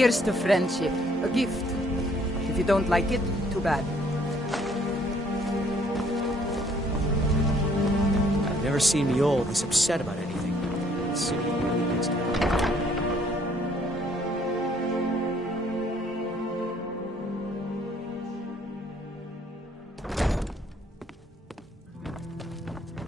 Here's to friendship. A gift. If you don't like it, too bad. I've never seen Mule this upset about anything. The city really needs to help.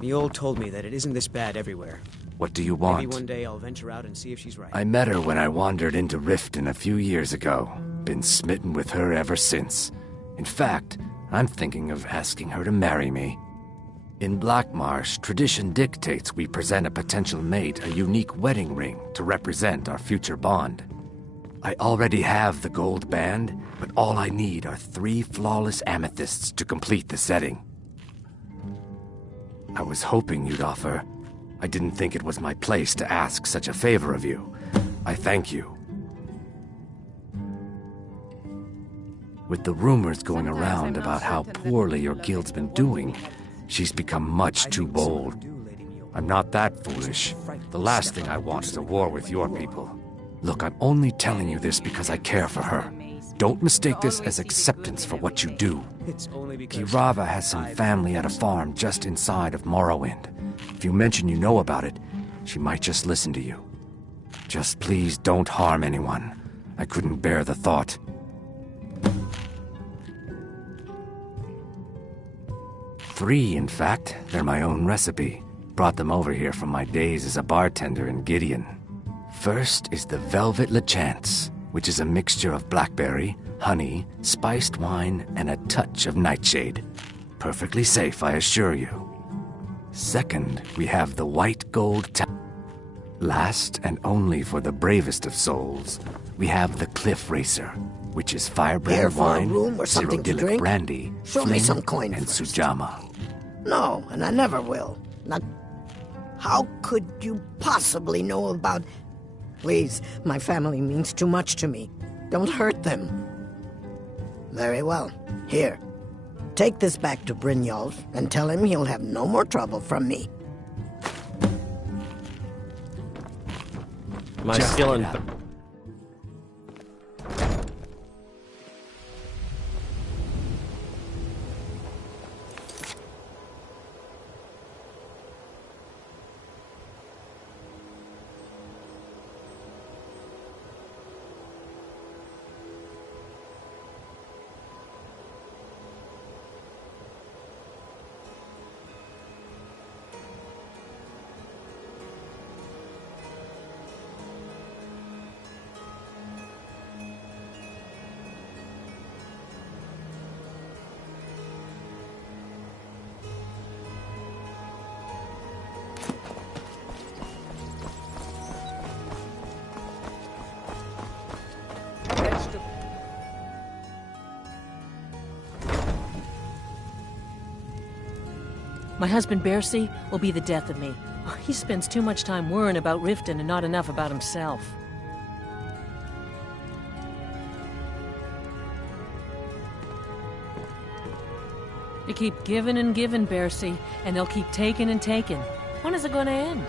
Mule told me that it isn't this bad everywhere. What do you want? Maybe one day I'll venture out and see if she's right. I met her when I wandered into Riften a few years ago. Been smitten with her ever since. In fact, I'm thinking of asking her to marry me. In Blackmarsh, tradition dictates we present a potential mate a unique wedding ring to represent our future bond. I already have the gold band, but all I need are 3 flawless amethysts to complete the setting. I was hoping you'd offer. I didn't think it was my place to ask such a favor of you. I thank you. With the rumors going around about how poorly your guild's been doing, she's become much too bold. I'm not that foolish. The last thing I want is a war with your people. Look, I'm only telling you this because I care for her. Don't mistake this as acceptance for what you do. Kirava has some family at a farm just inside of Morrowind. If you mention you know about it, she might just listen to you. Just please don't harm anyone. I couldn't bear the thought. Three, in fact. They're my own recipe. Brought them over here from my days as a bartender in Gideon. First is the Velvet Lechance, which is a mixture of blackberry, honey, spiced wine, and a touch of nightshade. Perfectly safe, I assure you. Second, we have the White Gold Last, and only for the bravest of souls, we have the Cliff Racer, which is firebrand wine, room or something to drink? brandy, Show me some coin and first. sujama. No, and I never will. Not... How could you possibly know about... Please, my family means too much to me. Don't hurt them. Very well. Here. Take this back to Brynjolf and tell him he'll have no more trouble from me. My skill in... My husband Bercy will be the death of me. He spends too much time worrying about Riften and not enough about himself. You keep giving and giving, Bercy, and they'll keep taking and taking. When is it going to end?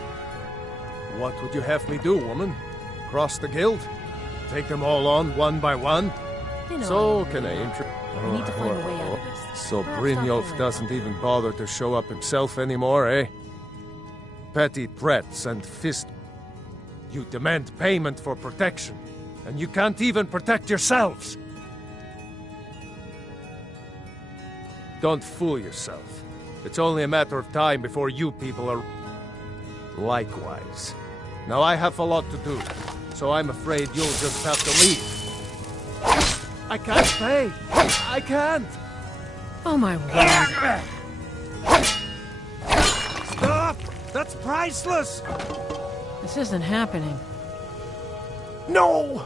What would you have me do, woman? Cross the guild? Take them all on one by one? You know, So can I we need to find a way out of this. So Perhaps Brynjolf Dr. doesn't even bother to show up himself anymore, eh? Petty threats and fist... You demand payment for protection, and you can't even protect yourselves! Don't fool yourself. It's only a matter of time before you people are... Likewise. Now I have a lot to do, so I'm afraid you'll just have to leave. I can't pay! I can't! Oh my word. Stop! That's priceless! This isn't happening. No!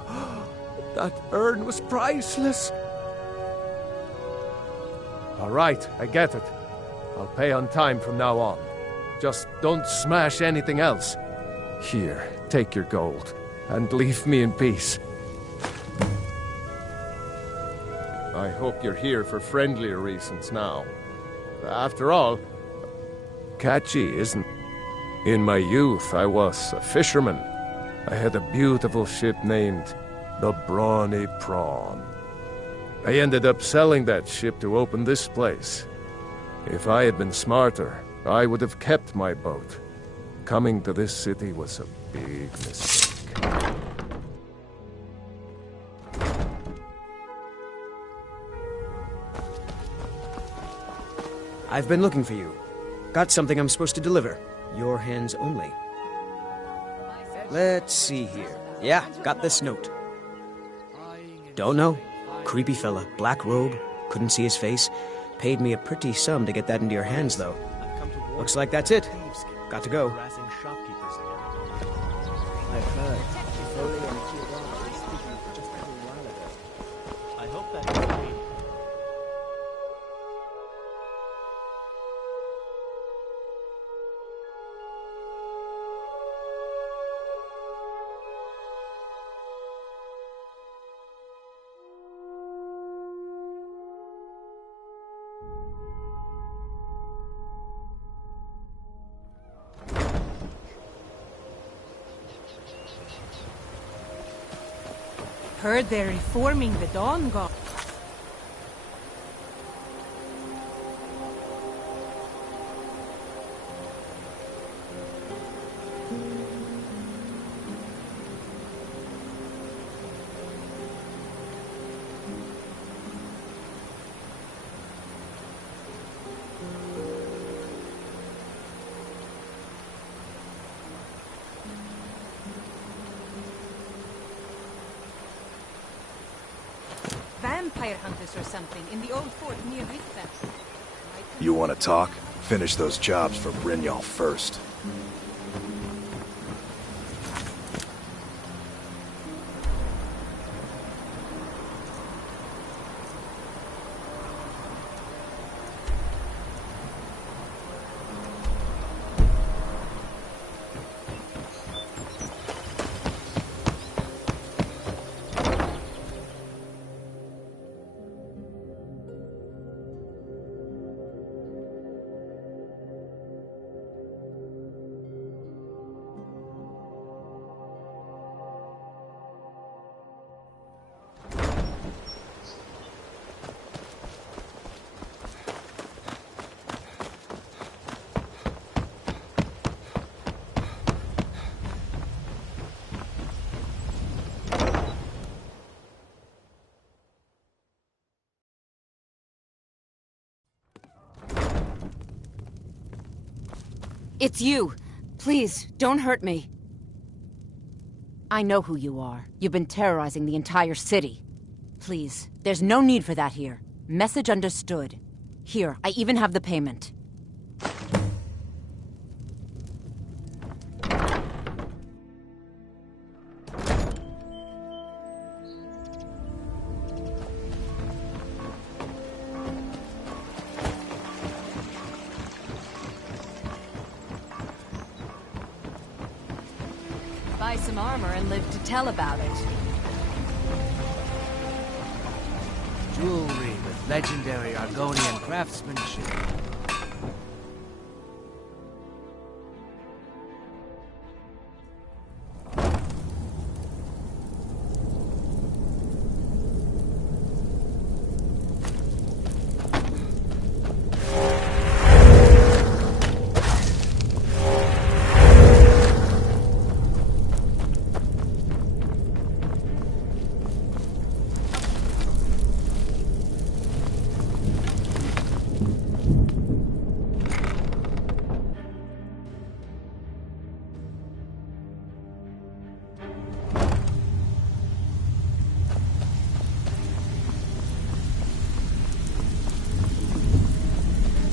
That urn was priceless. All right, I get it. I'll pay on time from now on. Just don't smash anything else. Here, take your gold, and leave me in peace. I hope you're here for friendlier reasons now. After all, catchy, isn't... In my youth, I was a fisherman. I had a beautiful ship named The Brawny Prawn. I ended up selling that ship to open this place. If I had been smarter, I would have kept my boat. Coming to this city was a big mistake. I've been looking for you. Got something I'm supposed to deliver. Your hands only. Let's see here. Yeah, got this note. Don't know. Creepy fella, black robe, couldn't see his face. Paid me a pretty sum to get that into your hands, though. Looks like that's it. Got to go. I've heard. Foley and Chihuahua were speaking just a little while ago. I hope that is true. Heard they're reforming the Dawn God. Vampire hunters or something in the old fort near Riften. You want to talk? Finish those jobs for Brynjolf first. It's you. Please, don't hurt me. I know who you are. You've been terrorizing the entire city. Please, there's no need for that here. Message understood. Here, I even have the payment. Buy some armor and live to tell about it. Jewelry with legendary Argonian craftsmanship.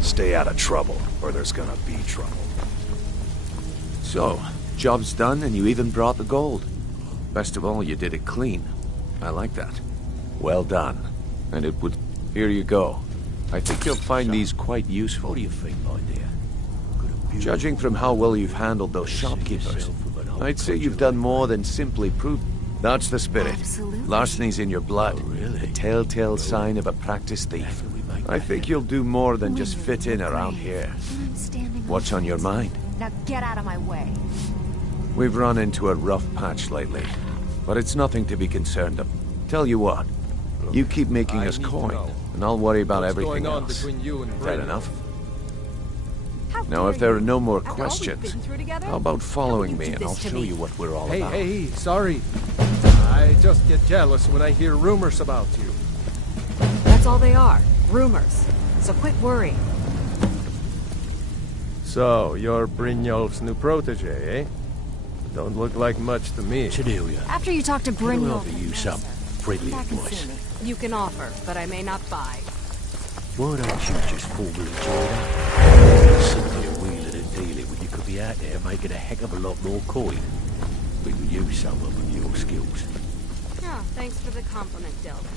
Stay out of trouble, or there's gonna be trouble. So, job's done and you even brought the gold. Best of all, you did it clean. I like that. Well done. And it would... Here you go. I think you'll find these quite useful. What do you think, my dear? Judging from how well you've handled those shopkeepers, I'd say you've done more than simply prove... That's the spirit. Absolutely. Larceny's in your blood. Oh, really? The telltale sign of a practiced thief. I think you'll do more than just fit in around here. What's on your mind? Now get out of my way. We've run into a rough patch lately. But it's nothing to be concerned of. Tell you what, you keep making us coin, and I'll worry about everything else. Fair enough? Now, if there are no more questions, how about following me and I'll show you what we're all about? Hey, sorry. I just get jealous when I hear rumors about you. That's all they are. Rumors. So quit worrying. So, you're Brynjolf's new protege, eh? Don't look like much to me. Cordelia. After you talk to Brynjolf... offer you some friendly advice. You can offer, but I may not buy. Why don't you just formally join up? Simply wheeling and dealing when you could be out there making a heck of a lot more coin. We could use some of your skills. Oh, thanks for the compliment, Delvin.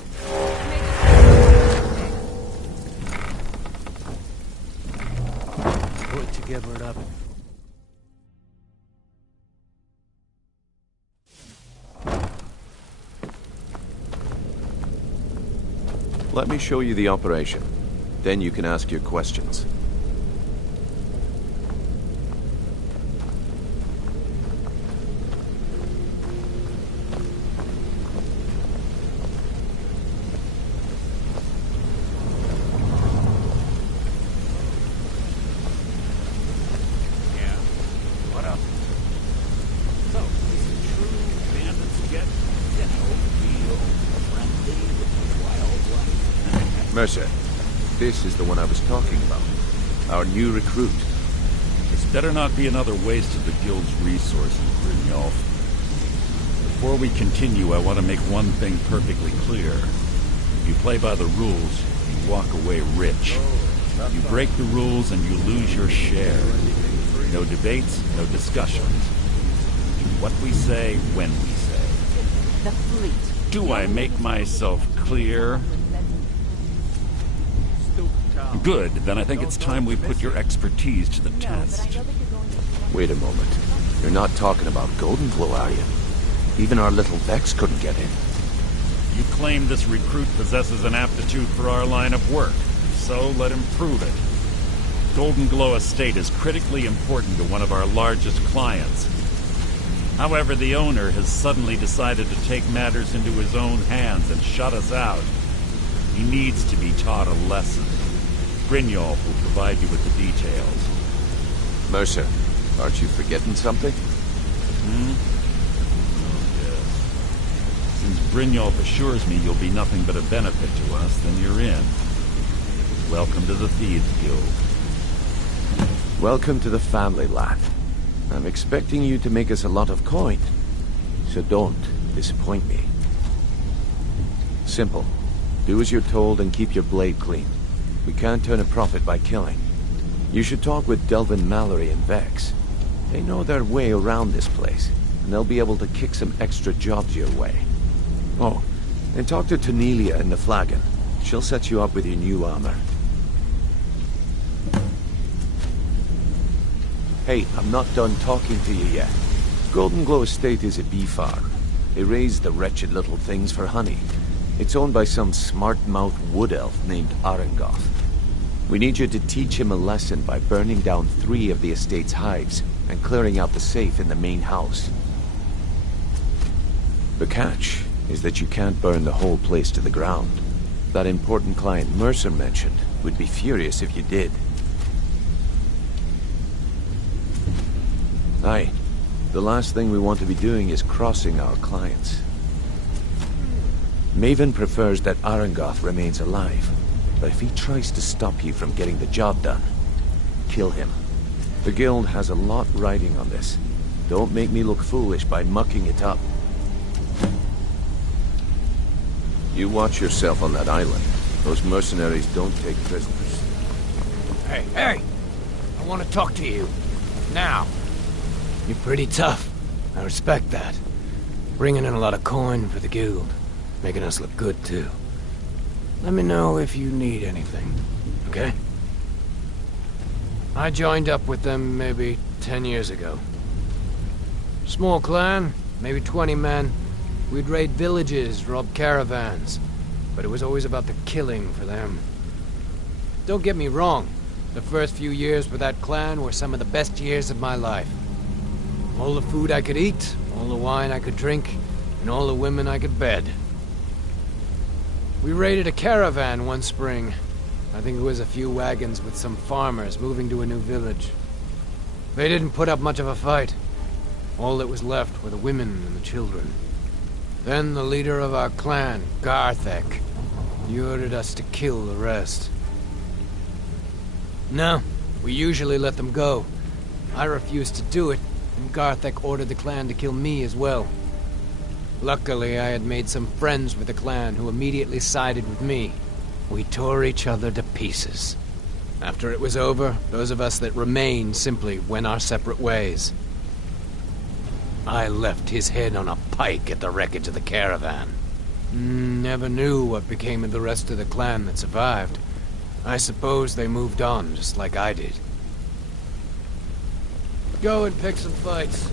Put together an oven. Let me show you the operation. Then you can ask your questions. Mercer, this is the one I was talking about. Our new recruit. This better not be another waste of the guild's resources, Brynjolf. Before we continue, I want to make one thing perfectly clear. If you play by the rules, you walk away rich. You break the rules and you lose your share. No debates, no discussions. Do what we say, when we say. The fleet. Do I make myself clear? Good, then I think it's time we put your expertise to the test. Wait a moment. You're not talking about Golden Glow, are you? Even our little Vex couldn't get in. You claim this recruit possesses an aptitude for our line of work, so let him prove it. Golden Glow Estate is critically important to one of our largest clients. However, the owner has suddenly decided to take matters into his own hands and shut us out. He needs to be taught a lesson. Brynjolf will provide you with the details. Mercer, aren't you forgetting something? Oh, yes. Since Brynjolf assures me you'll be nothing but a benefit to us, then you're in. Welcome to the Thieves Guild. Welcome to the family, lad. I'm expecting you to make us a lot of coin. So don't disappoint me. Simple. Do as you're told and keep your blade clean. We can't turn a profit by killing. You should talk with Delvin Mallory and Vex. They know their way around this place, and they'll be able to kick some extra jobs your way. Oh, and talk to Tanelia in the Flagon. She'll set you up with your new armor. Hey, I'm not done talking to you yet. Golden Glow Estate is a bee farm. They raise the wretched little things for honey. It's owned by some smart-mouthed wood elf named Arengoth. We need you to teach him a lesson by burning down 3 of the estate's hives and clearing out the safe in the main house. The catch is that you can't burn the whole place to the ground. That important client Mercer mentioned would be furious if you did. Aye. The last thing we want to be doing is crossing our clients. Maven prefers that Arengoth remains alive, but if he tries to stop you from getting the job done, kill him. The guild has a lot riding on this. Don't make me look foolish by mucking it up. You watch yourself on that island. Those mercenaries don't take prisoners. Hey! I want to talk to you. Now. You're pretty tough. I respect that. Bringing in a lot of coin for the guild. Making us look good, too. Let me know if you need anything, okay? I joined up with them maybe 10 years ago. Small clan, maybe 20 men. We'd raid villages, rob caravans. But it was always about the killing for them. Don't get me wrong. The first few years with that clan were some of the best years of my life. All the food I could eat, all the wine I could drink, and all the women I could bed. We raided a caravan one spring. I think it was a few wagons with some farmers moving to a new village. They didn't put up much of a fight. All that was left were the women and the children. Then the leader of our clan, Garthek, he ordered us to kill the rest. No, we usually let them go. I refused to do it, and Garthek ordered the clan to kill me as well. Luckily, I had made some friends with the clan who immediately sided with me. We tore each other to pieces. After it was over, those of us that remained simply went our separate ways. I left his head on a pike at the wreckage of the caravan. Never knew what became of the rest of the clan that survived. I suppose they moved on, just like I did. Go and pick some fights.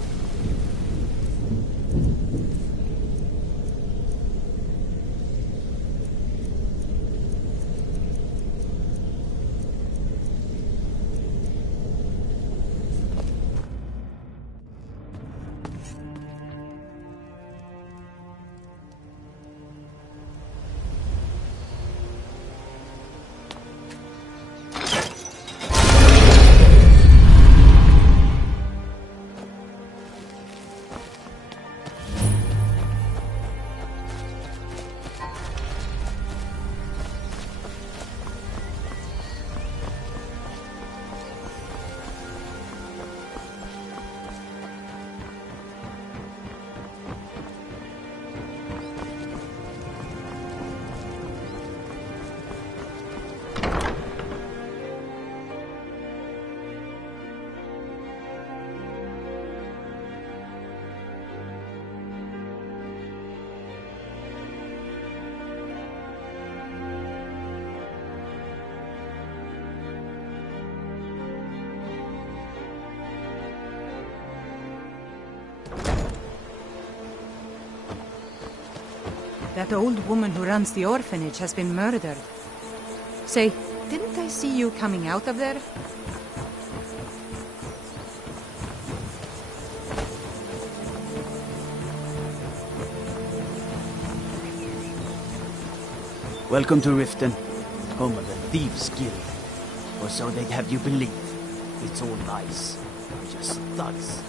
That old woman who runs the orphanage has been murdered. Say, didn't I see you coming out of there? Welcome to Riften, home of the Thieves' Guild. Or so they'd have you believe. It's all lies. They're just thugs.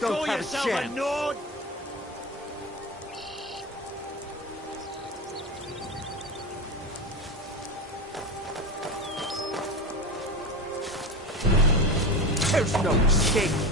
don't have a chance. There's no escape.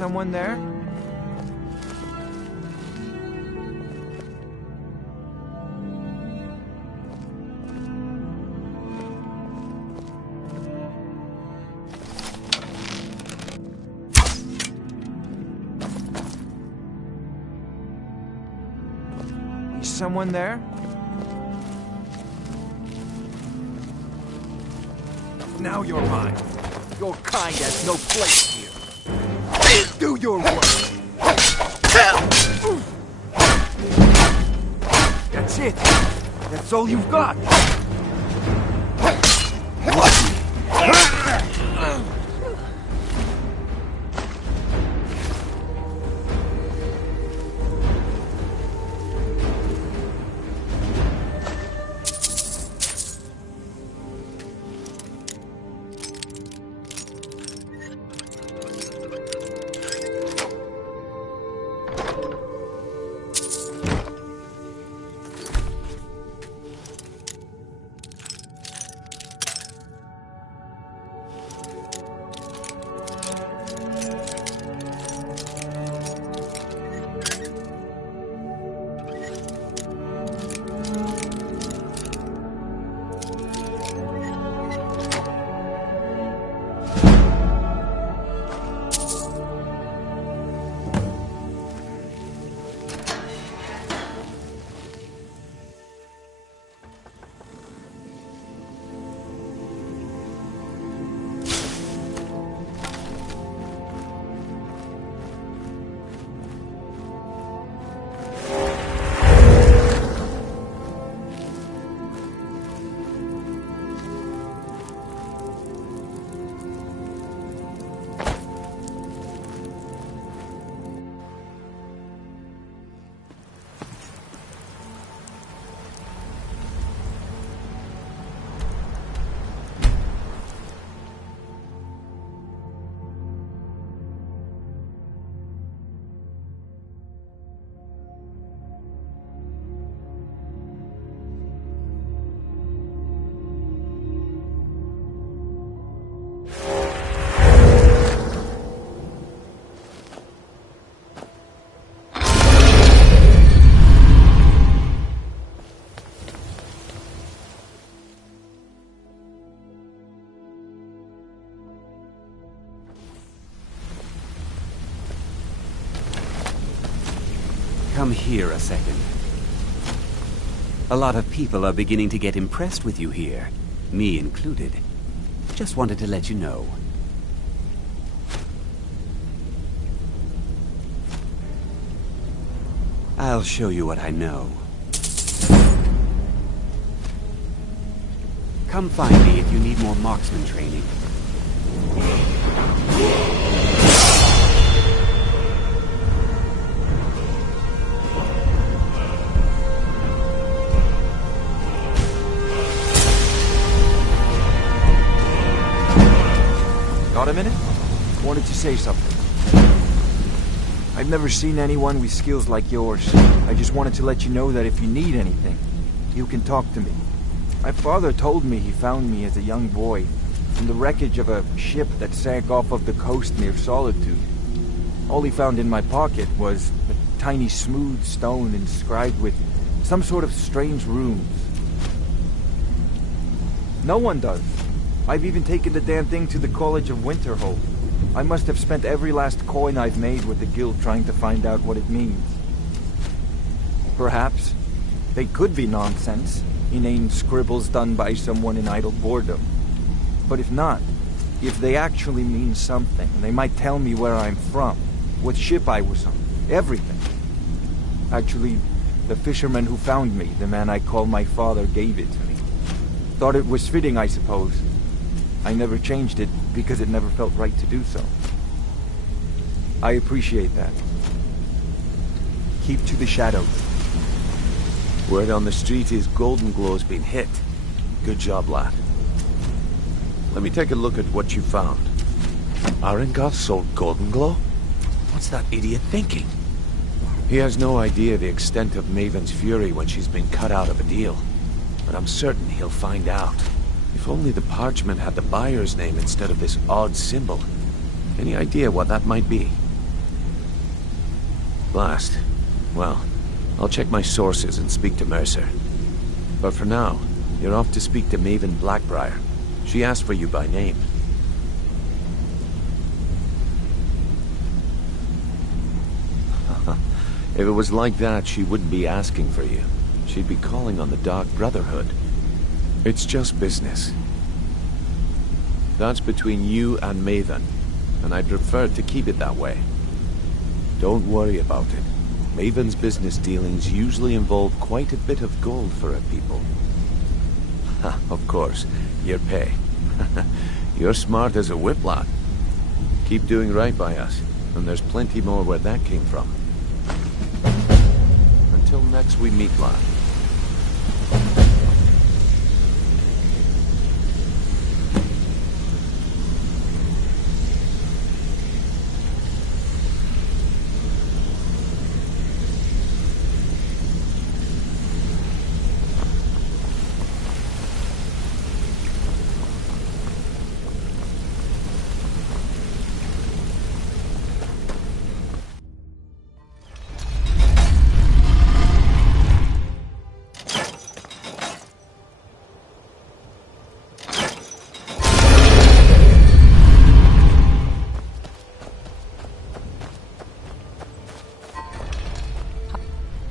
someone there? Is someone there? Now you're mine. Your kind has no place here. Do your work. That's it. That's all you've got. Come here a second. A lot of people are beginning to get impressed with you here, me included. Just wanted to let you know. I'll show you what I know. Come find me if you need more marksman training. Got a minute? Wanted to say something. I've never seen anyone with skills like yours. I just wanted to let you know that if you need anything, you can talk to me. My father told me he found me as a young boy in the wreckage of a ship that sank off of the coast near Solitude. All he found in my pocket was a tiny smooth stone inscribed with some sort of strange runes. No one does. I've even taken the damn thing to the College of Winterhold. I must have spent every last coin I've made with the guild trying to find out what it means. Perhaps they could be nonsense, inane scribbles done by someone in idle boredom. But if not, if they actually mean something, they might tell me where I'm from, what ship I was on, everything. Actually, the fisherman who found me, the man I call my father, gave it to me. Thought it was fitting, I suppose. I never changed it because it never felt right to do so. I appreciate that. Keep to the shadows. Word on the street is Golden Glow's been hit. Good job, lad. Let me take a look at what you found. Arengar sold Golden Glow? What's that idiot thinking? He has no idea the extent of Maven's fury when she's been cut out of a deal. But I'm certain he'll find out. If only the parchment had the buyer's name instead of this odd symbol. Any idea what that might be? Blast. Well, I'll check my sources and speak to Mercer. But for now, you're off to speak to Maven Blackbriar. She asked for you by name. If it was like that, she wouldn't be asking for you. She'd be calling on the Dark Brotherhood. It's just business. That's between you and Maven, and I'd prefer to keep it that way. Don't worry about it. Maven's business dealings usually involve quite a bit of gold for her people. Of course, your pay. You're smart as a whip, lad. Keep doing right by us, and there's plenty more where that came from. Until next we meet, lad.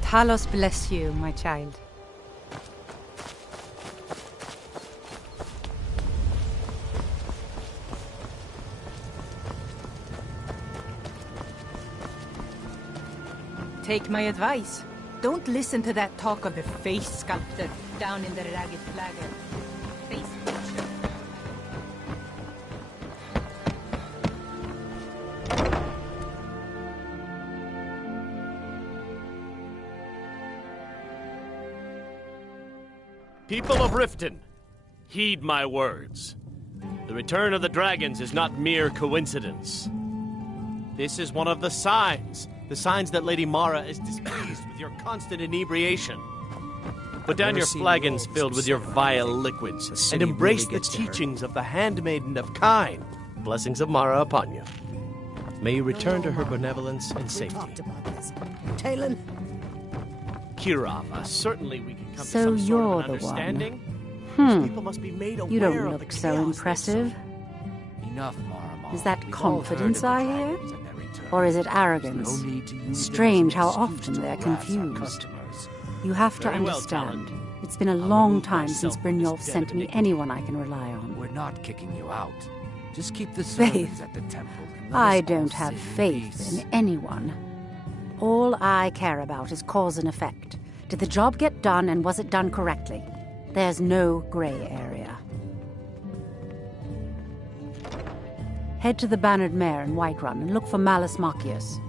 Talos bless you, my child. Take my advice. Don't listen to that talk of the face sculptor down in the Ragged Flagger. Face picture. People of Riften, heed my words. The return of the dragons is not mere coincidence. This is one of the signs that Lady Mara is displeased with your constant inebriation. Put down your flagons filled with your vile liquids, and embrace the teachings of the handmaiden of Kine. Blessings of Mara upon you. May you return to her benevolence and safety. Talked about this. Talon? Kirava, certainly we can come to So some sort you're of an the one. understanding. These people must be made You aware don't of the look so chaos impressive. Enough, Marama. Is that We've all confidence heard I of the hear? dragons and their return. Or is it There's arrogance? no need to use Strange it as how an excuse often to they're harass our confused. customers. You have to Very well, understand. Talon. It's been a I'll long remove time myself since from this Brynjolf den sent of me iniquity. anyone I can rely on. We're not kicking you out. Just keep the Faith. servants at the temple. And let I us all don't have sit in faith peace. in anyone. All I care about is cause and effect. Did the job get done, and was it done correctly? There's no gray area. Head to the Bannered Mare in Whiterun and look for Malus Macius.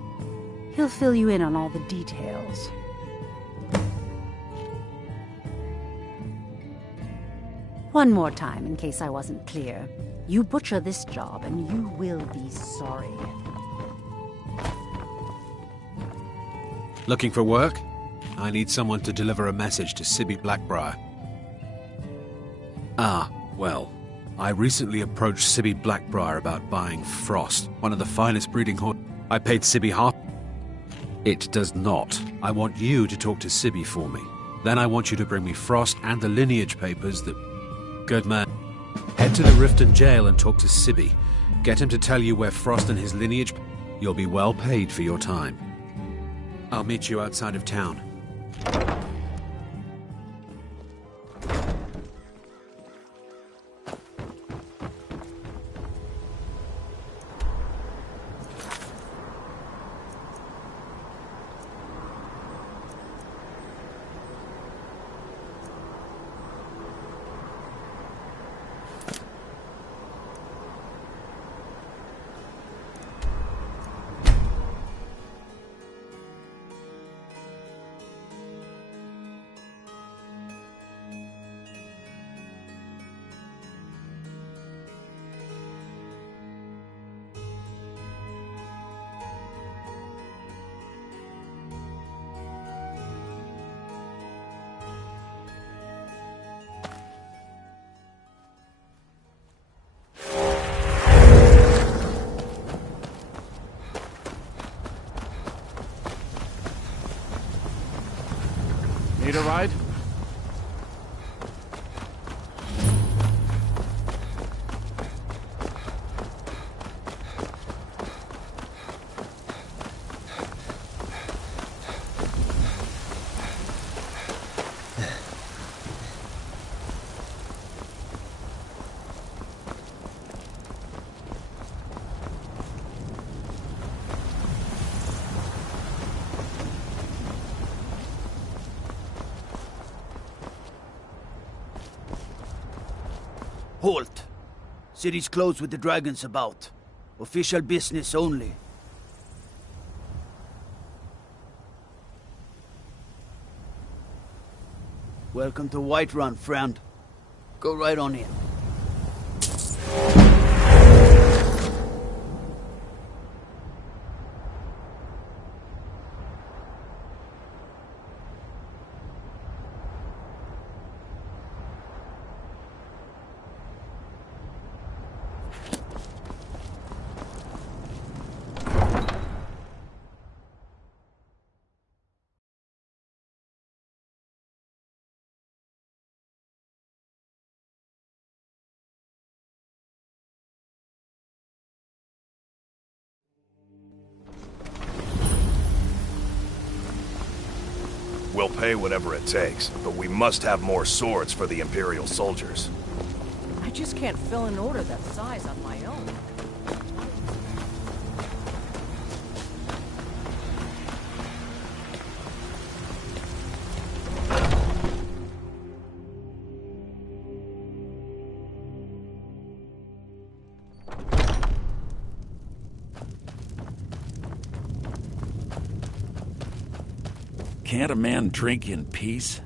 He'll fill you in on all the details. One more time, in case I wasn't clear. You butcher this job, and you will be sorry. Looking for work? I need someone to deliver a message to Sibby Blackbriar. Well, I recently approached Sibby Blackbriar about buying Frost, one of the finest breeding horses. I paid Sibby half. It does not. I want you to talk to Sibby for me. Then I want you to bring me Frost and the lineage papers that... Good man. Head to the Riften jail and talk to Sibby. Get him to tell you where Frost and his lineage... You'll be well paid for your time. I'll meet you outside of town. ride? Halt! City's closed with the dragons about. Official business only. Welcome to Whiterun, friend. Go right on in. We'll pay whatever it takes, but we must have more swords for the Imperial soldiers. I just can't fill an order that size on my own. Can't a man drink in peace?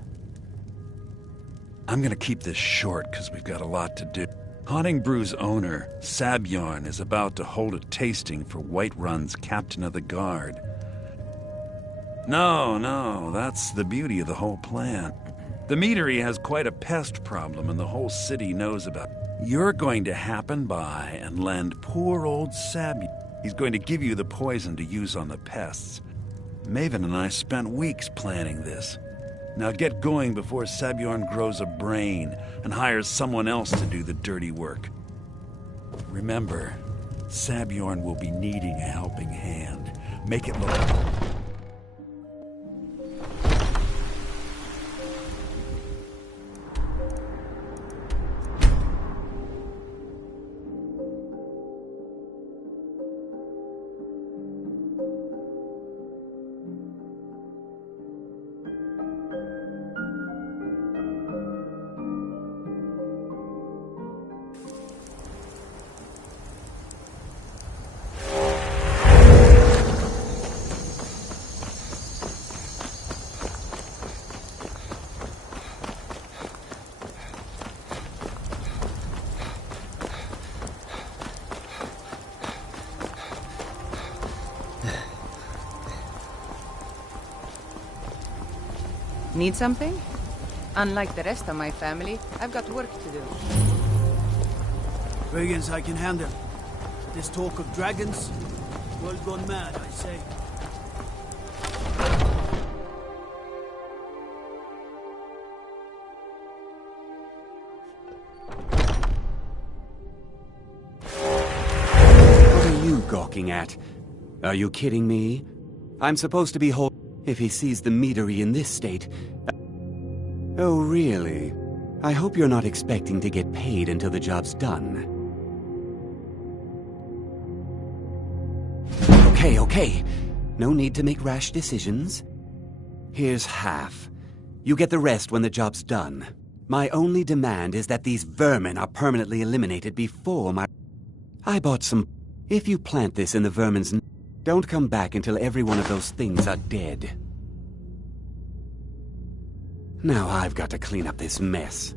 I'm gonna keep this short, because we've got a lot to do. Haunting Brew's owner, Sabjorn, is about to hold a tasting for Whiterun's Captain of the Guard. No, that's the beauty of the whole plan. The meadery has quite a pest problem, and the whole city knows about it. You're going to happen by and lend poor old Sabjorn. He's going to give you the poison to use on the pests. Maven and I spent weeks planning this. Now get going before Sabjorn grows a brain and hires someone else to do the dirty work. Remember, Sabjorn will be needing a helping hand. Make it look... Need something? Unlike the rest of my family, I've got work to do. Dragons I can handle. This talk of dragons? World gone mad, I say. What are you gawking at? Are you kidding me? I'm supposed to be if he sees the meadery in this state. Oh, really? I hope you're not expecting to get paid until the job's done. Okay. No need to make rash decisions. Here's half. You get the rest when the job's done. My only demand is that these vermin are permanently eliminated before I bought some... If you plant this in the vermin's... Don't come back until every one of those things are dead. Now I've got to clean up this mess.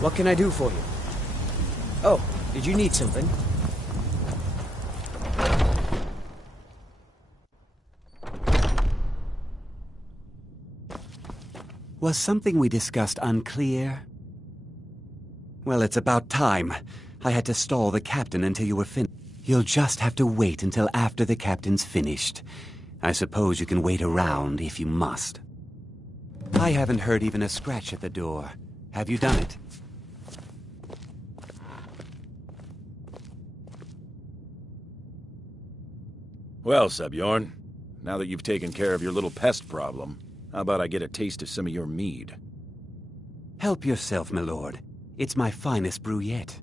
What can I do for you? Oh, did you need something? Was something we discussed unclear? Well, it's about time. I had to stall the captain until you were finished. You'll just have to wait until after the captain's finished. I suppose you can wait around if you must. I haven't heard even a scratch at the door. Have you done it? Well, Sebjorn, now that you've taken care of your little pest problem, how about I get a taste of some of your mead? Help yourself, my lord. It's my finest brew yet.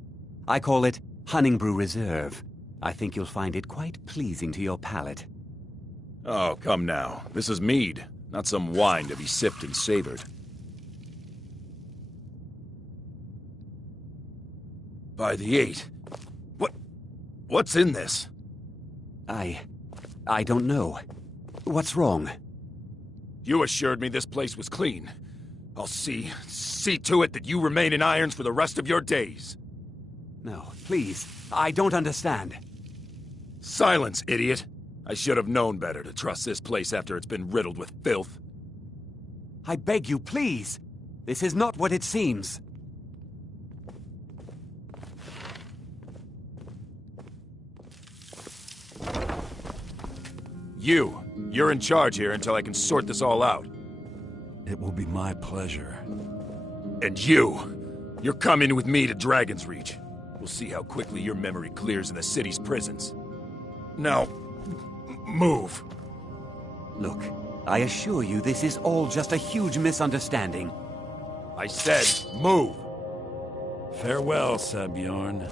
I call it Honningbrew Reserve. I think you'll find it quite pleasing to your palate. Oh, come now. This is mead, not some wine to be sipped and savored. By the 8. What's in this? I don't know. What's wrong? You assured me this place was clean. I'll see to it that you remain in irons for the rest of your days. No, please. I don't understand. Silence, idiot. I should have known better to trust this place after it's been riddled with filth. I beg you, please. This is not what it seems. You're in charge here until I can sort this all out. It will be my pleasure. And you're coming with me to Dragon's Reach. We'll see how quickly your memory clears in the city's prisons. Now, move. Look, I assure you this is all just a huge misunderstanding. I said, move. Farewell, Sebjorn.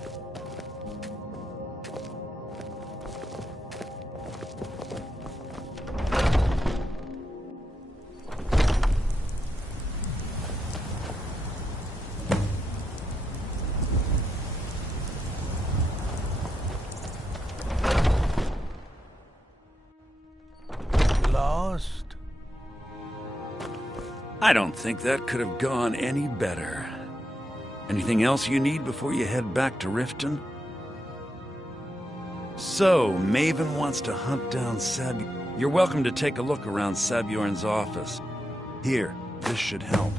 I don't think that could have gone any better. Anything else you need before you head back to Riften? So, Maven wants to hunt down Sabjorn. You're welcome to take a look around Sabjorn's office. Here, this should help.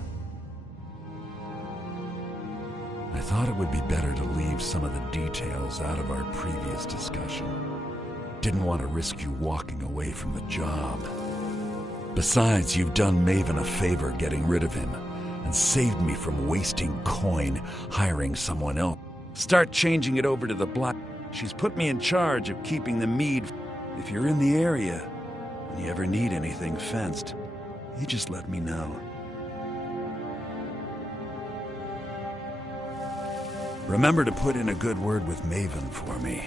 I thought it would be better to leave some of the details out of our previous discussion. Didn't want to risk you walking away from the job. Besides, you've done Maven a favor getting rid of him, and saved me from wasting coin hiring someone else. Start changing it over to the Black. She's put me in charge of keeping the mead. If you're in the area, and you ever need anything fenced, you just let me know. Remember to put in a good word with Maven for me.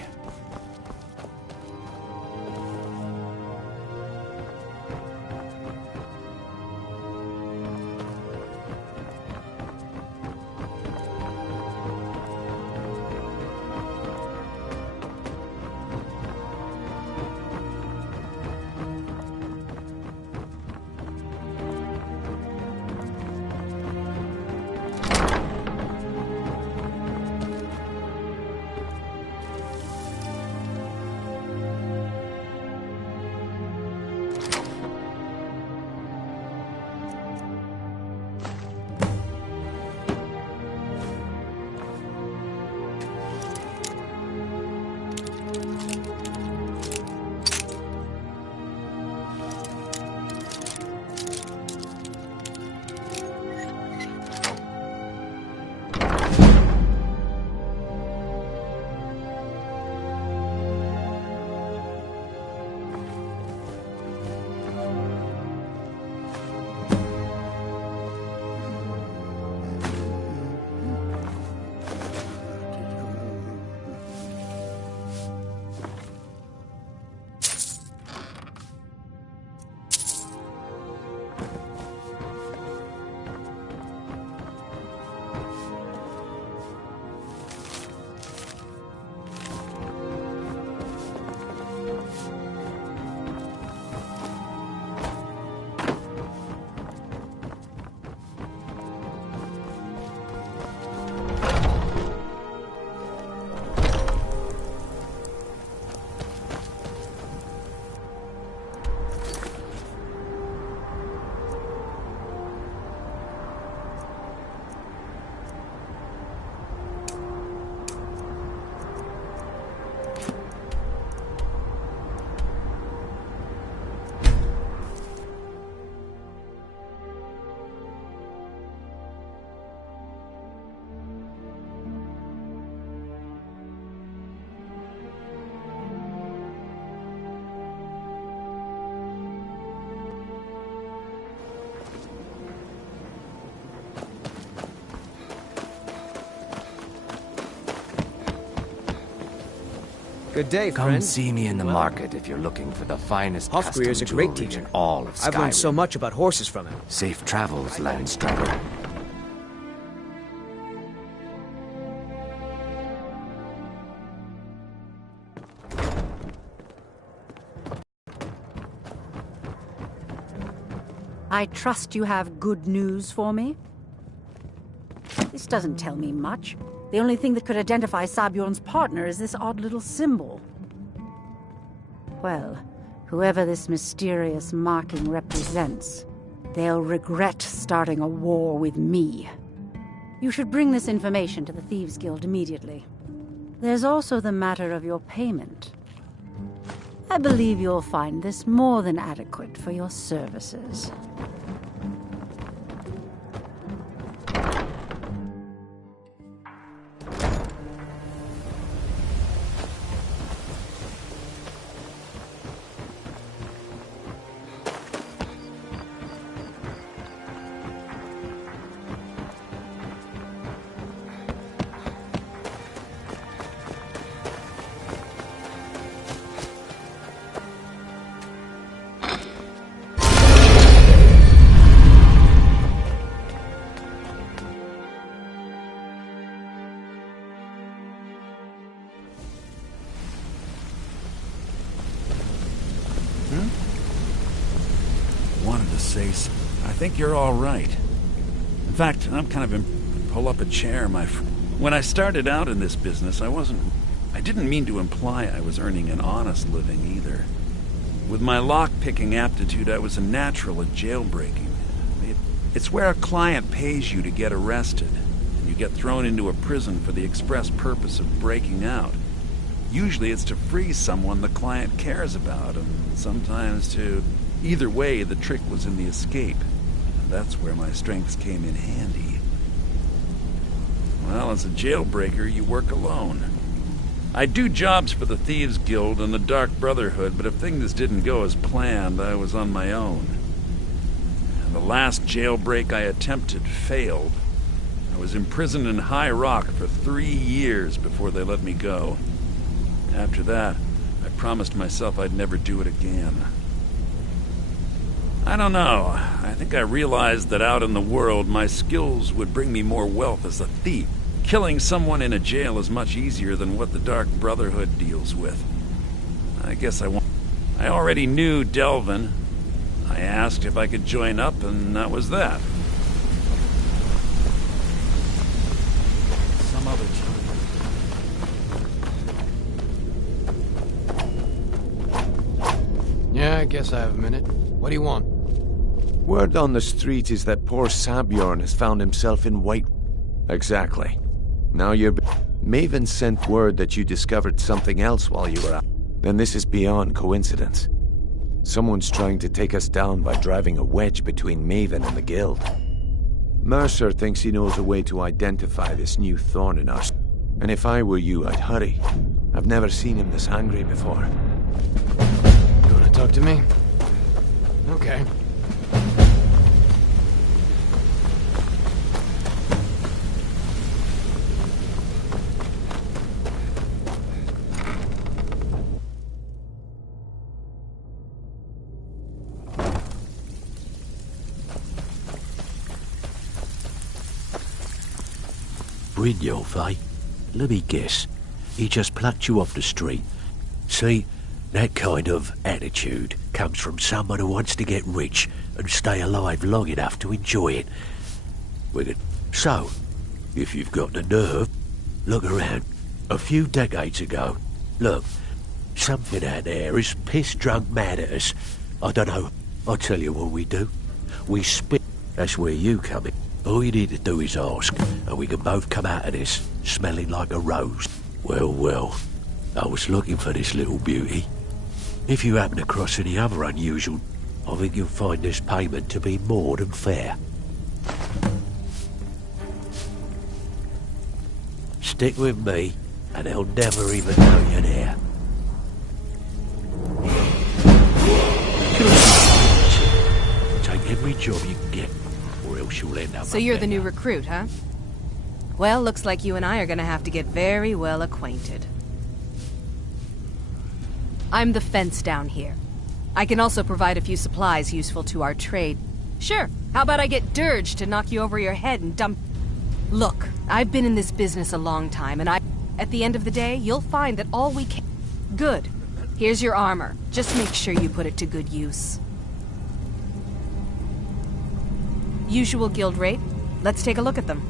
Good day, Come friend. see me in the market if you're looking for the finest custom Hofgreer's a great jewelry teacher. in all of Skyrim. I've learned so much about horses from him. Safe travels, Landstrider. I trust you have good news for me? This doesn't tell me much. The only thing that could identify Sabjorn's partner is this odd little symbol. Well, whoever this mysterious marking represents, they'll regret starting a war with me. You should bring this information to the Thieves' Guild immediately. There's also the matter of your payment. I believe you'll find this more than adequate for your services. I think you're all right. In fact, I'm kind of pull up a chair, my friend. When I started out in this business, I didn't mean to imply I was earning an honest living either. With my lock-picking aptitude, I was a natural at jailbreaking. It's where a client pays you to get arrested, and you get thrown into a prison for the express purpose of breaking out. Usually it's to free someone the client cares about, and sometimes to... Either way, the trick was in the escape. That's where my strengths came in handy. Well, as a jailbreaker, you work alone. I do jobs for the Thieves' Guild and the Dark Brotherhood, but if things didn't go as planned, I was on my own. And the last jailbreak I attempted failed. I was imprisoned in High Rock for 3 years before they let me go. After that, I promised myself I'd never do it again. I don't know. I think I realized that out in the world, my skills would bring me more wealth as a thief. Killing someone in a jail is much easier than what the Dark Brotherhood deals with. I guess I already knew Delvin. I asked if I could join up, and that was that. Some other time. Yeah, I guess I have a minute. What do you want? Word on the street is that poor Sabjorn has found himself in White... Exactly. Now you're... Maven sent word that you discovered something else while you were out. Then this is beyond coincidence. Someone's trying to take us down by driving a wedge between Maven and the Guild. Mercer thinks he knows a way to identify this new thorn in our... And if I were you, I'd hurry. I've never seen him this angry before. You wanna talk to me? Okay. Brynjolf, eh? Let me guess. He just plucked you off the street. See, that kind of attitude comes from someone who wants to get rich and stay alive long enough to enjoy it. So, if you've got the nerve, look around. A few decades ago, look, something out there is piss-drunk mad at us. I don't know. I'll tell you what we do. We spit. That's where you come in. All you need to do is ask, and we can both come out of this smelling like a rose. Well, well, I was looking for this little beauty. If you happen across any other unusual, I think you'll find this payment to be more than fair. Stick with me, and they'll never even know you're there. Take every job you can get, or else you'll end up... So you're the new recruit, huh? Well, looks like you and I are gonna have to get very well acquainted. I'm the fence down here. I can also provide a few supplies useful to our trade. Sure, how about I get Dirge to knock you over your head and dump... Look, I've been in this business a long time, and at the end of the day, you'll find that all we can... Good. Here's your armor. Just make sure you put it to good use. Usual guild rate. Let's take a look at them.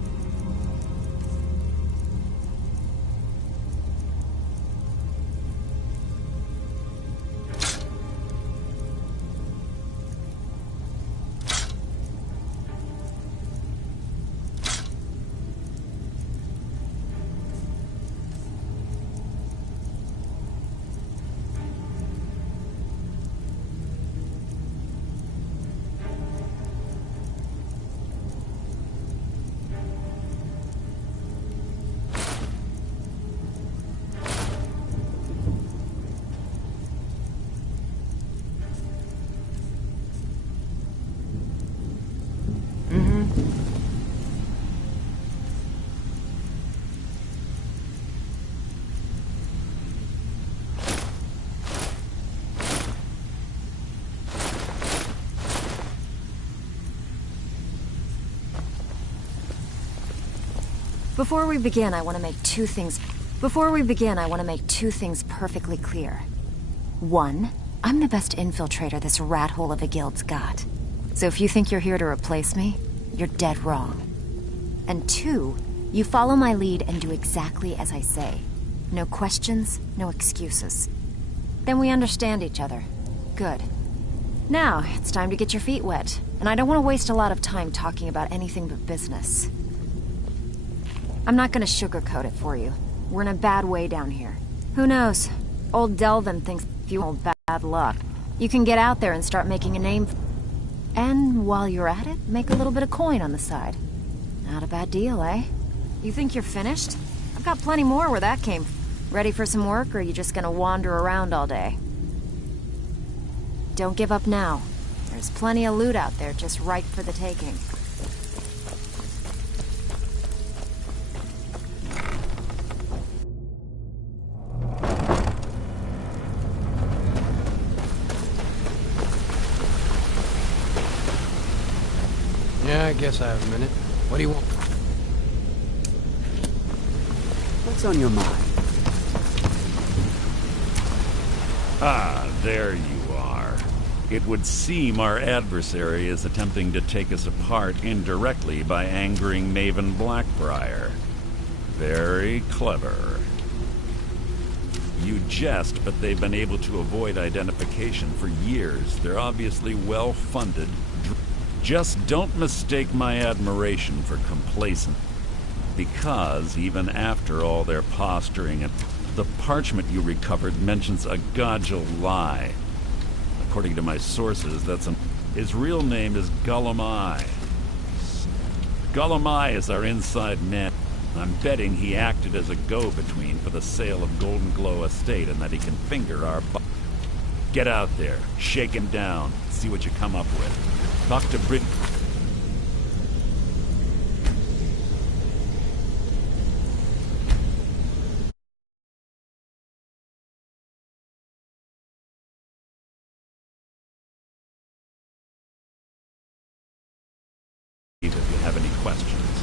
Before we begin, I want to make two things perfectly clear. One, I'm the best infiltrator this rat hole of a guild's got. So if you think you're here to replace me, you're dead wrong. And two, you follow my lead and do exactly as I say. No questions, no excuses. Then we understand each other. Good. Now, it's time to get your feet wet. And I don't want to waste a lot of time talking about anything but business. I'm not gonna sugarcoat it for you. We're in a bad way down here. Who knows? Old Delvin thinks you old bad luck. You can get out there and start making a name. And while you're at it, make a little bit of coin on the side. Not a bad deal, eh? You think you're finished? I've got plenty more where that came from. Ready for some work, or are you just gonna wander around all day? Don't give up now. There's plenty of loot out there just ripe for the taking. Yeah, I guess I have a minute. What do you want? What's on your mind? Ah, there you are. It would seem our adversary is attempting to take us apart indirectly by angering Maven Blackbriar. Very clever. You jest, but they've been able to avoid identification for years. They're obviously well-funded. Just don't mistake my admiration for complacent. Because even after all their posturing, and the parchment you recovered mentions a Godjal lie. According to my sources, his real name is Gullumai. Gullumai is our inside man. I'm betting he acted as a go-between for the sale of Golden Glow Estate and that he can finger our Get out there, shake him down, see what you come up with. Talk to Brit... if you have any questions.